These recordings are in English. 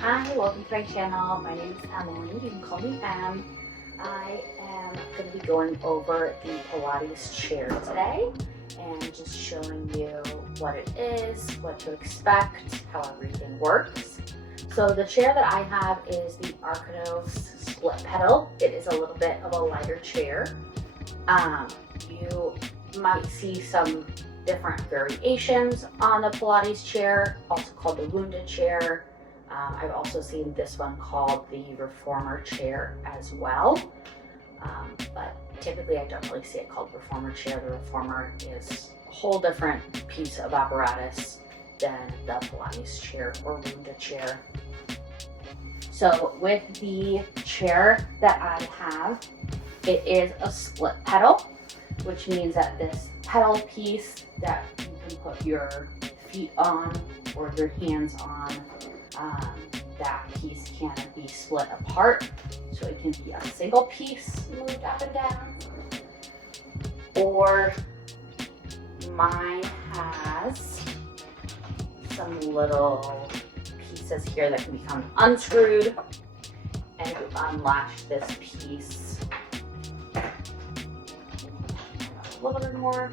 Hi, welcome to my channel. My name is Emily. You can call me Em. I am going to be going over the Pilates chair today and just showing you what it is, what to expect, how everything works. So the chair that I have is the Arcanos split pedal. It is a little bit of a lighter chair. You might see some different variations on the Pilates chair, also called the wounded chair. I've also seen this one called the reformer chair as well, but typically I don't really see it called reformer chair. The reformer is a whole different piece of apparatus than the Pilates chair or wounded chair. So with the chair that I have, it is a split pedal, which means that this pedal piece that you can put your feet on or your hands on, that piece can be split apart. So it can be a single piece moved up and down, or mine has some little pieces here that can become unscrewed, and you unlatch this piece a little bit more.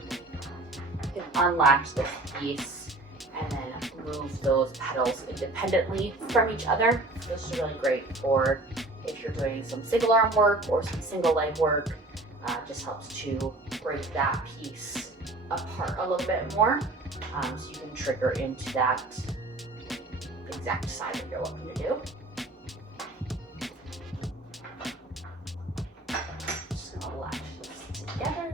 You can unlatch this piece and then move those pedals independently from each other. This is really great for if you're doing some single arm work or some single leg work. Just helps to break that piece apart a little bit more, so you can trigger into that exact side that you're looking to do. So I'll latch this together.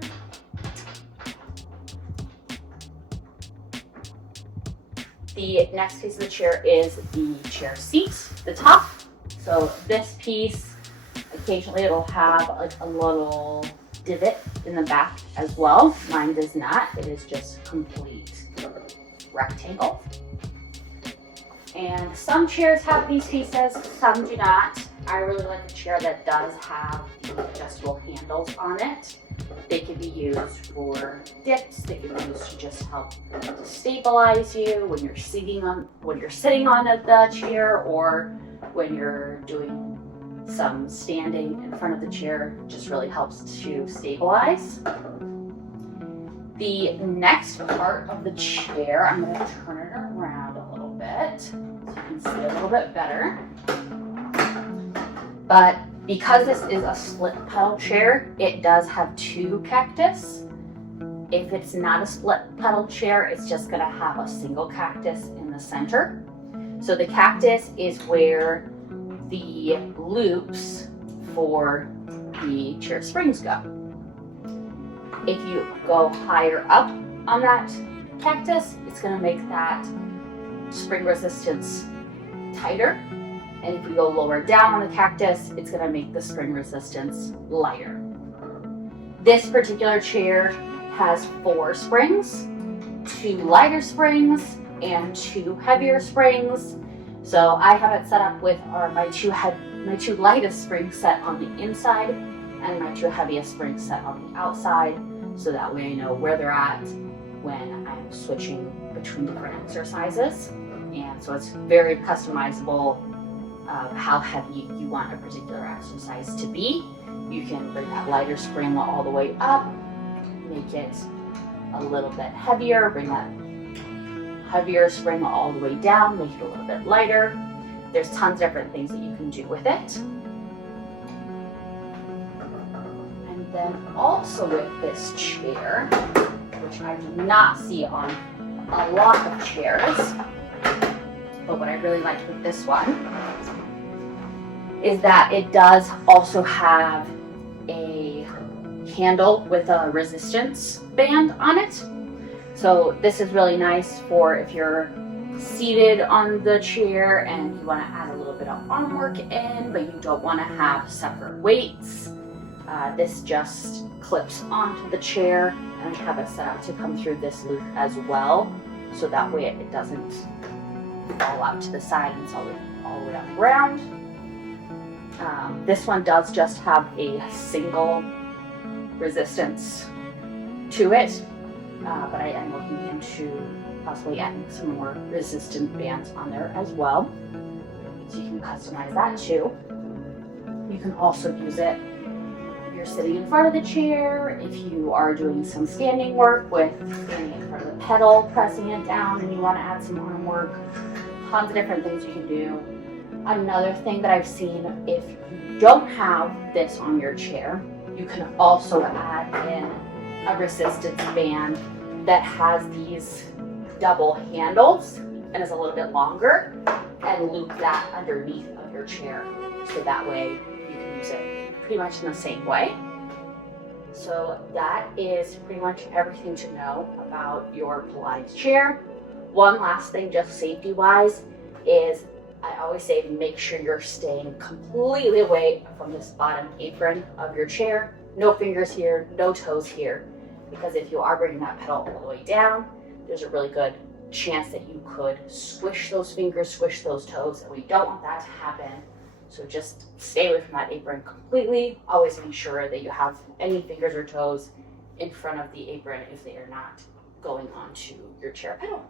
The next piece of the chair is the chair seat, the top. So this piece, occasionally it'll have a little divot in the back as well. Mine does not. It is just complete rectangle. And some chairs have these pieces, some do not. I really like a chair that does have the adjustable handles on it. They can be used for dips. They can be used to just help to stabilize you when you're sitting on the chair, or when you're doing some standing in front of the chair. It just really helps to stabilize. The next part of the chair, I'm going to turn it around a little bit so you can see a little bit better. But because this is a split pedal chair, it does have two cactus. If it's not a split pedal chair, it's just going to have a single cactus in the center. So the cactus is where the loops for the chair springs go. If you go higher up on that cactus, it's going to make that spring resistance tighter. And if you go lower down on the cactus, it's going to make the spring resistance lighter. This particular chair has 4 springs, 2 lighter springs and 2 heavier springs. So I have it set up with my two lightest springs set on the inside and my 2 heaviest springs set on the outside, so that way I know where they're at when I'm switching between different exercises. And so it's very customizable of how heavy you want a particular exercise to be. You can bring that lighter spring all the way up, make it a little bit heavier, bring that heavier spring all the way down, make it a little bit lighter. There's tons of different things that you can do with it. And then also with this chair, which I do not see on a lot of chairs, but what I really liked with this one is that it does also have a handle with a resistance band on it. So this is really nice for if you're seated on the chair and you want to add a little bit of arm work in, but you don't want to have separate weights. This just clips onto the chair, and I have it set up to come through this loop as well, so that way it doesn't fall out to the side and it's all the way on the ground. This one does just have a single resistance to it, but I am looking into possibly adding some more resistant bands on there as well. So you can customize that too. You can also use it if you're sitting in front of the chair, if you are doing some standing work with standing in front of the pedal, pressing it down, and you want to add some arm work. Tons of different things you can do. Another thing that I've seen, if you don't have this on your chair, you can also add in a resistance band that has these double handles and is a little bit longer, and loop that underneath of your chair. So that way you can use it pretty much in the same way. So that is pretty much everything to know about your Pilates chair. One last thing, just safety wise, is I always say make sure you're staying completely away from this bottom apron of your chair. No fingers here, no toes here, because if you are bringing that pedal all the way down, there's a really good chance that you could squish those fingers, squish those toes, and we don't want that to happen. So just stay away from that apron completely. Always make sure that you have any fingers or toes in front of the apron if they are not going onto your chair pedal.